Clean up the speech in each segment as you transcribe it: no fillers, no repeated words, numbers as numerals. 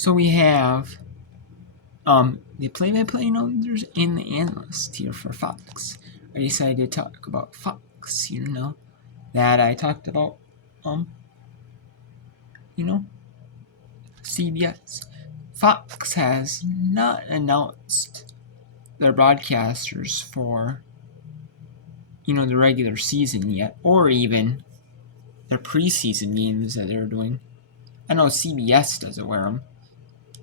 So we have the play-by-play announcers and the analyst here for Fox. I decided to talk about Fox, that I talked about, CBS. Fox has not announced their broadcasters for, the regular season yet, or even their preseason games that they're doing. I know CBS doesn't wear them.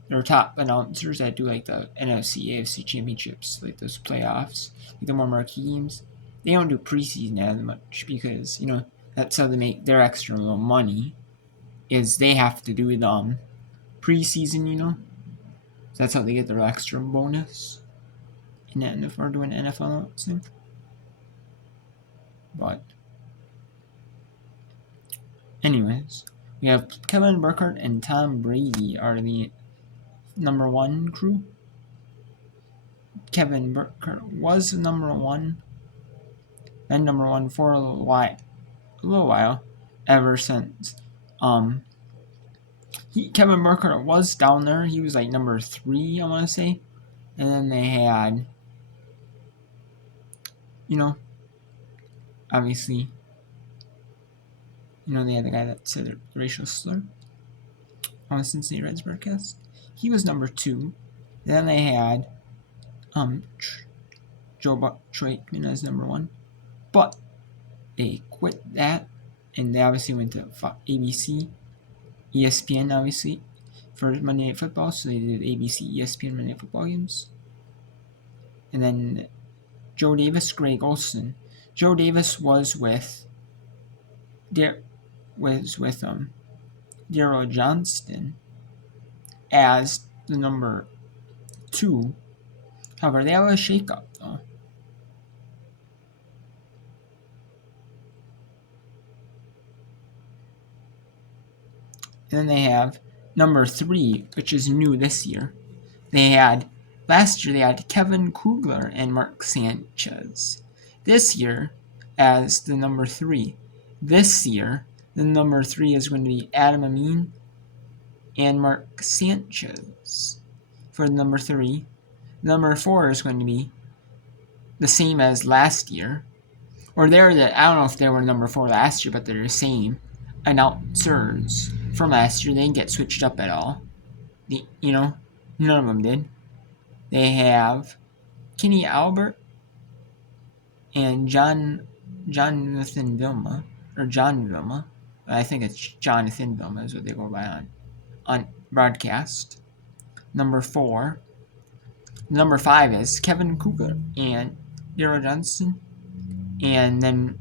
Their top announcers that do like the NFC, AFC championships, like those playoffs, like the more marquee games, they don't do preseason as much because that's how they make their extra little money. Is they have to do the preseason, so that's how they get their extra bonus. In the NFL, doing NFL announcing, but anyways, we have Kevin Burkhardt and Tom Brady are the number one crew. Kevin Burkhardt was number one, been number one for a little while, ever since Kevin Burkhardt was down there. He was like number 3, I want to say, and then they had, obviously, they had the guy that said the racial slur on the Cincinnati Reds broadcast. He was number 2. Then they had Joe Troitman as number 1, but they quit that, and they obviously went to ABC, ESPN, obviously, for Monday Night Football, so they did ABC, ESPN Monday Night Football games. And then Joe Davis, Greg Olsen. Joe Davis was with Daryl Johnston as the number 2. However, they have a shakeup though. And then they have number 3, which is new this year. Last year they had Kevin Kugler and Mark Sanchez. This year as the number 3. This year, the number 3 is going to be Adam Amin and Mark Sanchez for the number 3. Number 4 is going to be the same as last year. Or I don't know if they were number 4 last year, but they're the same announcers from last year. They didn't get switched up at all. None of them did. They have Kenny Albert and Jonathan Vilma, or John Vilma. I think it's Jonathan Vilma is what they go by on broadcast. Number 4. Number 5 is Kevin Kugler and Daryl Johnston. And then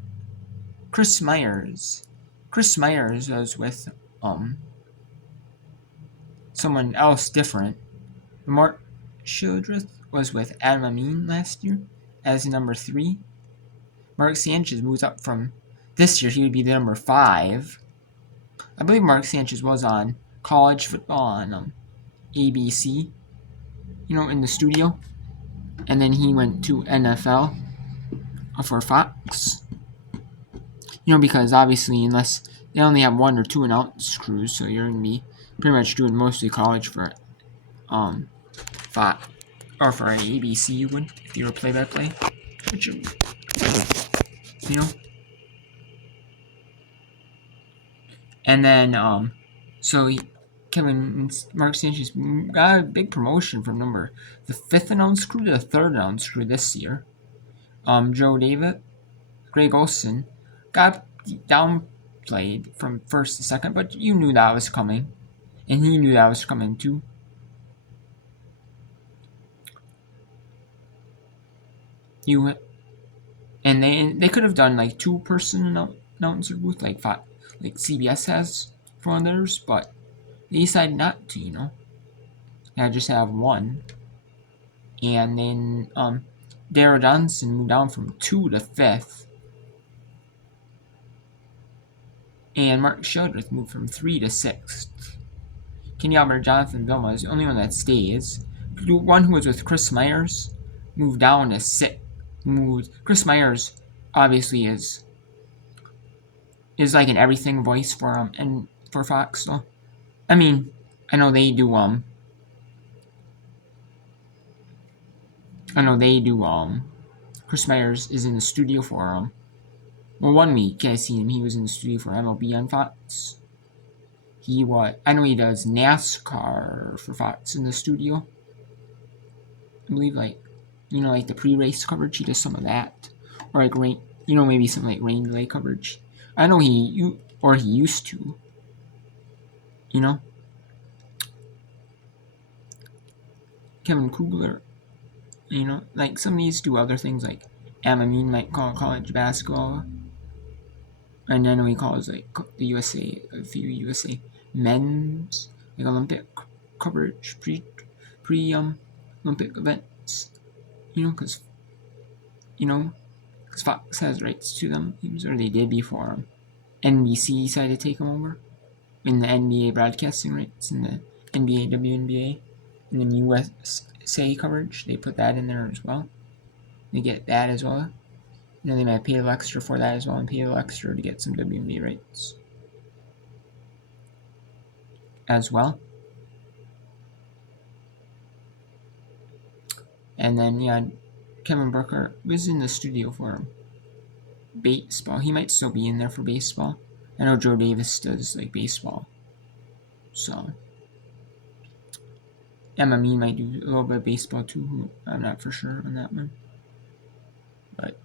Chris Myers. Chris Myers was with someone else different. Mark Childreth was with Adam Amin last year as number 3. Mark Sanchez moves up from this year. He would be the number 5. I believe Mark Sanchez was on college football on ABC, in the studio. And then he went to NFL for Fox. Because obviously, unless they only have 1 or 2 announce crews, so you're going to be pretty much doing mostly college for Fox, or for an ABC you would, if you were play-by-play, which, And then, Mark Sanchez got a big promotion from the 5th announce crew to the 3rd announce crew this year. Joe Davis, Greg Olsen got downplayed from 1st to 2nd, but you knew that was coming, and he knew that was coming too. And they could have done like 2-person announcer booth like CBS has for theirs, but they decided not to. They just have 1. And then Daryl Johnson moved down from 2 to 5th. And Mark Childreth moved from 3 to 6th. Kenny Albert, Jonathan Vilma is the only one that stays. The one who was with Chris Myers moved down to 6th. Chris Myers obviously is like an everything voice for and for Fox. So, I mean, I know they do Chris Myers is in the studio for well, 1 week I seen him. He was in the studio for MLB on Fox. I know he does NASCAR for Fox in the studio. I believe like the pre-race coverage. He does some of that, or like rain. Maybe some like rain delay coverage. I know he used to. Kevin Kugler. Like some of these do other things like Amamine might call college basketball. And I know he calls like the USA, a few USA men's like Olympic coverage, pre Olympic events. Because Fox has rights to them, or they did before NBC decided to take them over in the NBA broadcasting rights in the NBA, WNBA, and then USA coverage. They put that in there as well. They get that as well. They might pay a little extra for that as well, and pay a little extra to get some WNBA rights as well. And then Kevin Booker was in the studio for baseball. He might still be in there for baseball. I know Joe Davis does like baseball, so Emma Me might do a little bit of baseball too. I'm not for sure on that one, but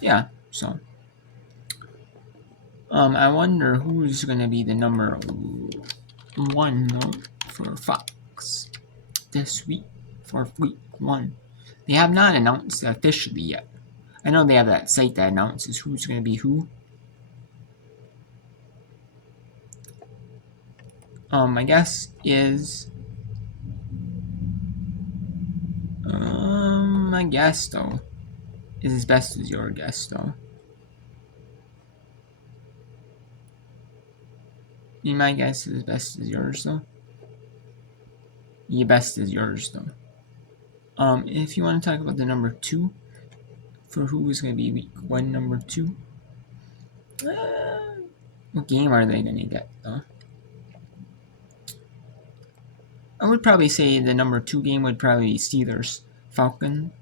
yeah. So I wonder who's gonna be the number 1 though for Fox this week for week 1. They have not announced officially yet. I know they have that site that announces who's going to be who. My guess is my guess though is as best as your guess though. My guess is as best as yours though. Your best is yours though. If you want to talk about the number 2 for who is going to be week 1 number 2, what game are they going to get though? I would probably say the number 2 game would probably be Steelers Falcons.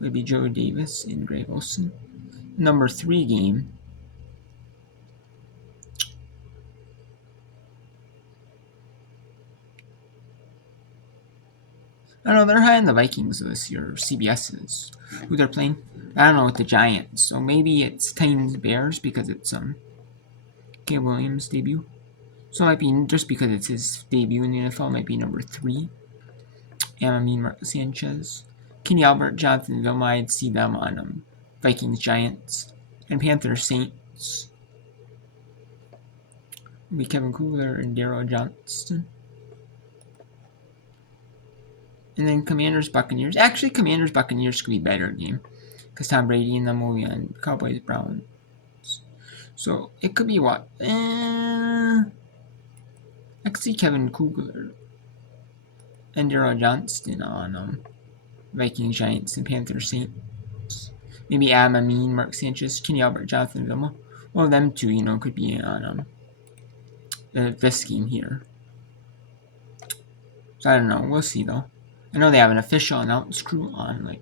Would be Joe Davis and Greg Olsen. Number 3 game. I don't know, they're high on the Vikings this year, CBS is who they're playing. I don't know with the Giants, so maybe it's Titans Bears because it's Caleb Williams' debut. So it might be just because it's his debut in the NFL, it might be number 3. Amamine Marcus Sanchez. Kenny Albert, Jonathan Vilma, I'd see them on Vikings Giants. And Panthers Saints would be Kevin Kugler and Daryl Johnston. And then Commanders Buccaneers. Actually, Commanders Buccaneers could be a better game because Tom Brady and them will be on Cowboys Browns. So it could be what? I could see Kevin Kugler and Daryl Johnston on Vikings Giants and Panthers Saints. Maybe Amamine, Mark Sanchez, Kenny Albert, Jonathan Vilma. One of them two, could be on this game here. So I don't know. We'll see though. I know they have an official announce crew on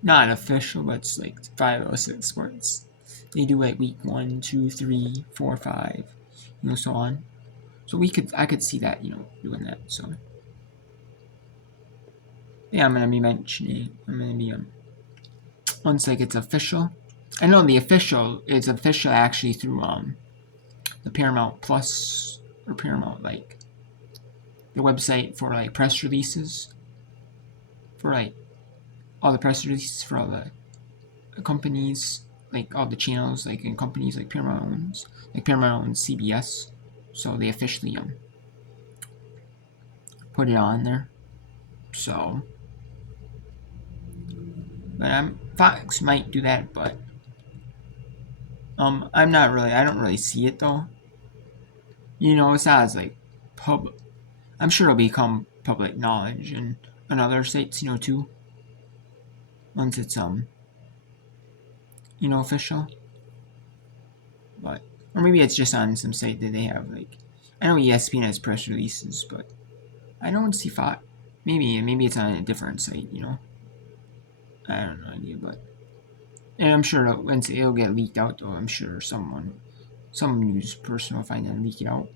not official, but it's like 506 Sports. They do like week 1, 2, 3, 4, 5, so on. So I could see that, doing that. So yeah, I'm gonna be once it's official. I know the official is official actually through the Paramount Plus or Paramount the website for press releases for all the press releases for all the companies, all the channels in companies like Paramount owns, Paramount owns CBS, so they officially put it on there. So but Fox might do that, but I don't really see it though. It's not as public. I'm sure it'll become public knowledge and on other sites, too. Once it's official. But or maybe it's just on some site that they have I know ESPN has press releases, but I don't see Fox. Maybe it's on a different site. I don't know idea, but and I'm sure once it'll get leaked out, though, I'm sure some news person will find that and leak it out.